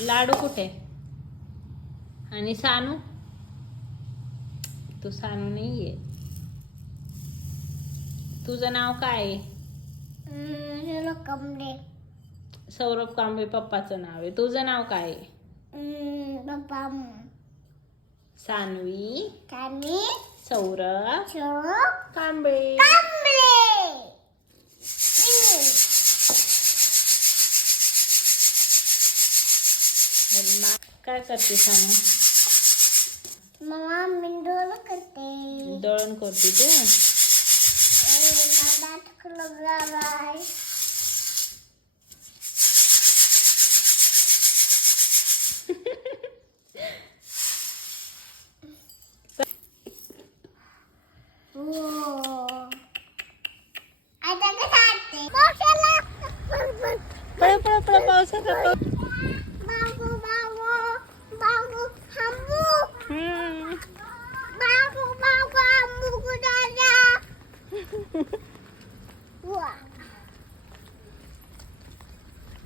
लाडू कुठे? आणि सानू? तू सानू नाहीये. तुझं नाव काय आहे? सौरभ कांबळे पप्पाचं नाव आहे. तुझं नाव काय आहे? सानवी सौरभ कांबळे. काय करते सानू? मम्मा मी डोळं करते. दळण करते तू? पळ पळ पळ पावसाचा Wow.